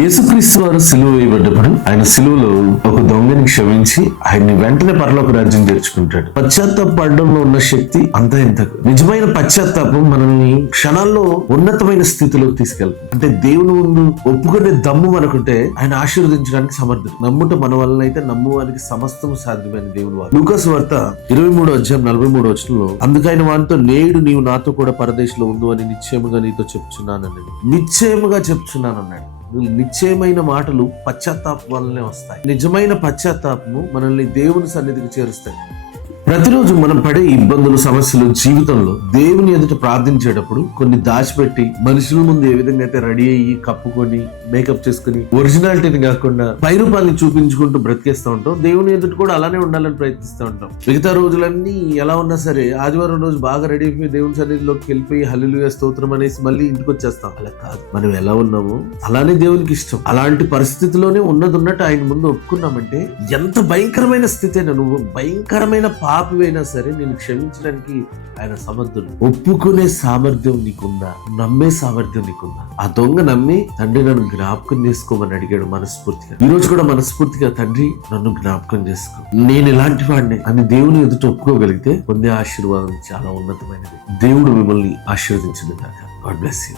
యేసుక్రీస్తు వారు సిలువ వేయబడ్డప్పుడు ఆయన సిలువలో ఒక దొంగని క్షమించి ఆయన్ని వెంటనే పరలోక రాజ్యం చేర్చుకుంటాడు. పశ్చాత్తాపడంలో ఉన్న శక్తి అంతా ఇంత. నిజమైన పశ్చాత్తాపం మనల్ని క్షణాల్లో ఉన్నతమైన స్థితిలోకి తీసుకెళ్తుంది. అంటే దేవుని ముందు ఒప్పుకునే దమ్ము మనకుంటే ఆయన ఆశీర్వదించడానికి సమర్థుడు. నమ్ముట మన వలన అయితే నమ్మువానికి సమస్తం సాధ్యమైన దేవుడు వారు. లూకాసు వార్త 23:43 అందుకైన వానితో నేడు నీవు నాతో కూడా పరదేశంలో ఉండు అని నిశ్చయముగా నీతో చెప్తున్నానన్నాడు. నిశ్చయముగా చెప్తున్నానన్నాడు. నిశ్చయమైన మాటలు పశ్చాత్తాపం వల్లనే వస్తాయి. నిజమైన పశ్చాత్తాపము మనల్ని దేవుని సన్నిధికి చేరుస్తాయి. ప్రతిరోజు మనం పడే ఇబ్బందులు, సమస్యలు జీవితంలో దేవుని ఎదుట ప్రార్థించేటప్పుడు కొన్ని దాచిపెట్టి మనుషుల ముందు ఏ విధంగా అయితే రెడీ అయ్యి కప్పుకొని మేకప్ చేసుకుని ఒరిజినాలిటీని కాకుండా పై రూపాన్ని చూపించుకుంటూ బ్రతికేస్తూ ఉంటాం. దేవుని ఎదుట కూడా అలానే ఉండాలని ప్రయత్నిస్తూ ఉంటాం. మిగతా రోజులన్నీ ఎలా ఉన్నా సరే ఆదివారం రోజు బాగా రెడీ అయిపోయి దేవుని సన్నిధిలోకి వెళ్ళిపోయి హల్లెలూయా స్తోత్రం అనేసి మళ్ళీ ఇంటికి వచ్చేస్తాం. అలా కాదు, మనం ఎలా ఉన్నామో అలానే దేవునికి ఇష్టం. అలాంటి పరిస్థితిలోనే ఉన్నట్టు ఆయన ముందు ఒప్పుకున్నామంటే ఎంత భయంకరమైన స్థితి అయినా, నువ్వు భయంకరమైన పాపివైనా సరే నేను క్షమించడానికి ఆయన సమర్థుడు. ఒప్పుకునే సామర్థ్యం నీకుందా? నమ్మే సామర్థ్యం నీకుందా? ఆ దొంగ నమ్మి తండ్రి నన్ను జ్ఞాపకం చేసుకోమని అడిగాడు మనస్ఫూర్తిగా. ఈ రోజు కూడా మనస్ఫూర్తిగా తండ్రి నన్ను జ్ఞాపకం చేసుకో, నేను ఇలాంటి వాడిని అని దేవుని ఎదుట ఒప్పుకోగలిగితే పొందే ఆశీర్వాదం చాలా ఉన్నతమైనది. దేవుడు మిమ్మల్ని ఆశీర్వదించును గాక. God bless you.